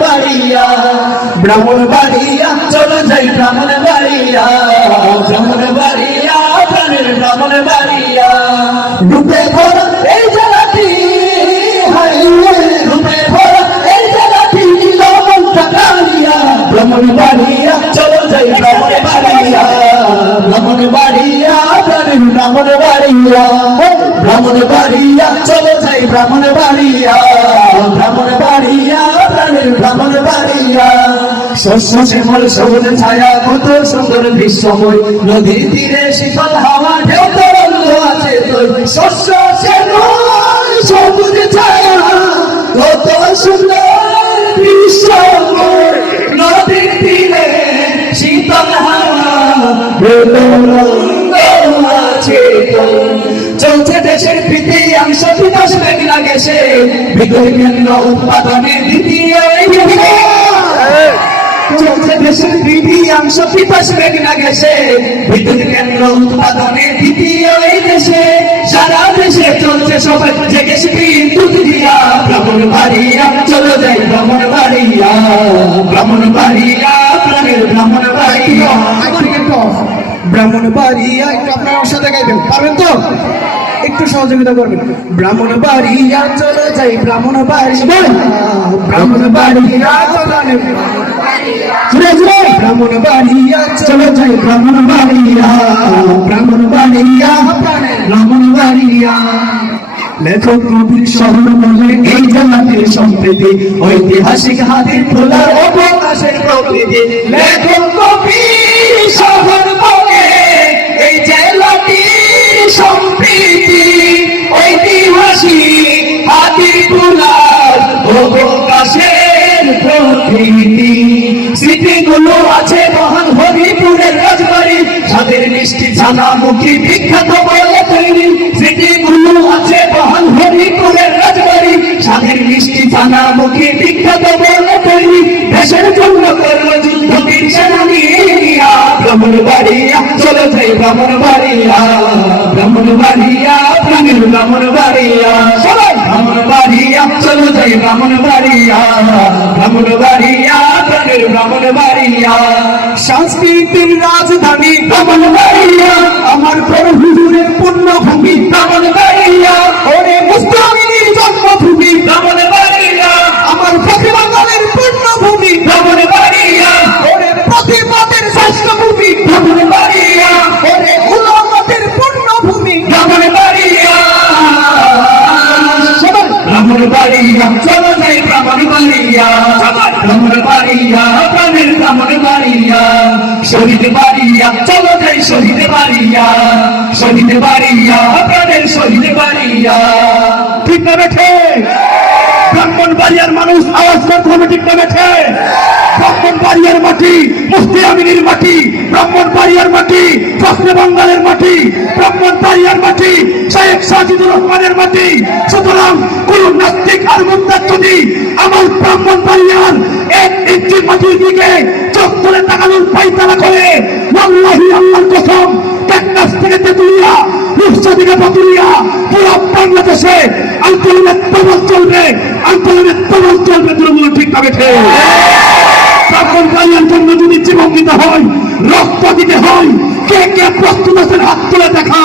বাড়িয়া ব্রাহ্মণবাড়িয়া চলো যাই ব্রাহ্মণবাড়িয়া ব্রাহ্মণবাড়িয়া প্রাণের ব্রাহ্মণবাড়িয়া রূপে ভরা এই জায়গাটি রূপে ভরা এই জায়গাটি লবণ টাকালিয়া ব্রাহ্মণবাড়িয়া চলো যাই ব্রাহ্মণবাড়িয়া ব্রাহ্মণবাড়িয়া প্রাণের ব্রাহ্মণবাড়িয়া ব্রাহ্মণবাড়িয়া চলো যাই ব্রাহ্মণবাড়িয়া ব্রাহ্মণবাড়িয়া প্রাণের ব্রাহ্মণবাড়িয়া শস্য শ্যামল সবুজ ছায়া কত সুন্দর দৃশ্যময় নদীর তীরে শীতল হাওয়া ঢেউ তরঙ্গ আছে তোর শস্য শ্যামল সবুজ ছায়া কত সুন্দর দৃশ্যময় নদীর তীরে শীতল হাওয়া ঢেউ তরঙ্গ আছে তোর চলছে দেশের তৃতীয়াংশ বিকাশ মেঘনা গেছে বিদ্যুৎ কেন্দ্র উৎপাদনের দ্বিতীয় চলছে দেশের তৃতীয়াংশ বিকাশ মেঘনা গেছে বিদ্যুৎ কেন্দ্র উৎপাদনের দ্বিতীয় এই দেশে সারা দেশে চলছে সবাই জেগেছে বিদ্যুৎ দিয়া ব্রাহ্মণবাড়িয়া চলো যাই ব্রাহ্মণবাড়িয়া ব্রাহ্মণবাড়িয়া প্রাণের ব্রাহ্মণবাড়িয়া ব্রাহ্মণবাড়িয়া একটু আপনার সাথে গাইবেন পারবেন তো একটু সহযোগিতা করবেন ব্রাহ্মণবাড়িয়া চলে যাই ব্রাহ্মণবাড়িয়া ব্রাহ্মণবাড়িয়া ব্রাহ্মণবাড়িয়া চলে যাই ব্রাহ্মণবাড়িয়া ব্রাহ্মণবাড়িয়া ব্রাহ্মণবাড়িয়া লেখক কবির শহর বলে এই জাতির সম্প্রীতি ঐতিহাসিক হাতির খোলার অবকাশের প্রকৃতি লেখক কবির শহর বলে এই জেলাটির সম্প্রীতি ঐতিহাসিক হাতির খোলার অবকাশের প্রকৃতি স্মৃতিগুলো আছে মহান হরিপুরের রাজবাড়ি সাদের মিষ্টি ছানামুখী বিখ্যাত বলে তৈরি স্মৃতিগুলো আছে মহান হরিপুরের রাজবাড়ি সাদের মিষ্টি ছানামুখী বিখ্যাত বলে তৈরি দেশের জন্য করলো যুদ্ধ বীর সেনানীরা ব্রাহ্মণবাড়িয়া চলে যাই ব্রাহ্মণবাড়িয়া ব্রাহ্মণবাড়িয়া প্রাণের ব্রাহ্মণবাড়িয়া সবাই ব্রাহ্মণবাড়িয়া চলে যাই ব্রাহ্মণবাড়িয়া ব্রাহ্মণবাড়িয়া প্রাণের ব্রাহ্মণবাড়িয়া সংস্কৃতির রাজধানী ব্রাহ্মণবাড়িয়া আমার বড় হুজুরের পুণ্যভূমি ব্রাহ্মণবাড়িয়া ওরে মুস্তামিনীর জন্মভূমি ব্রাহ্মণবাড়িয়া আমার প্রতিবাদের পুণ্যভূমি ব্রাহ্মণবাড়িয়া ওরে প্রতিবাদের শ্রেষ্ঠভূমি ব্রাহ্মণবাড়িয়া ওরে উলামাদের পুণ্যভূমি ব্রাহ্মণবাড়িয়া ব্রাহ্মণবাড়িয়া চলো যাই ব্রাহ্মণবাড়িয়া ব্রাহ্মণবাড়িয়া প্রাণের ব্রাহ্মণবাড়িয়া শহীদ বাড়িয়া চলো যাই শহীদ বাড়িয়া শহীদ বাড়িয়া প্রাণের শহীদ বাড়িয়া ঠিক না বেঠে ব্রাহ্মণবাড়িয়ার মানুষ আওয়াজ করতে হবে ঠিক না বেঠে ব্রাহ্মণবাড়িয়ার মাটি মুফতি আমিনীর মাটি ব্রাহ্মণবাড়িয়ার মাটি পশ্চিম বাংলার মাটি ব্রাহ্মণবাড়িয়ার মাটি শেখ সাজিদুর রহমানের মাটি সুতরাং কোন নাস্তিক আর মুরতাদ যদি আমার ব্রাহ্মণবাড়িয়ার এক ইঞ্চি মাটির দিকে চোখ তুলে তাকানোর পায়তারা করে আল্লাহি আল্লাহর কসম টেকনাফ থেকে তেতুলিয়া রূপসা থেকে পাতুলিয়া পুরো বাংলাদেশে আন্দোলনের প্রবল চলবে আন্দোলনের প্রবল চলবে তৃণমূল ঠিক না বেঠে ব্রাহ্মণবাড়িয়ার জন্য যদি জীবন দিতে হয় রক্ত দিতে হয় কে কে প্রস্তুত আছেন হাত তুলে দেখা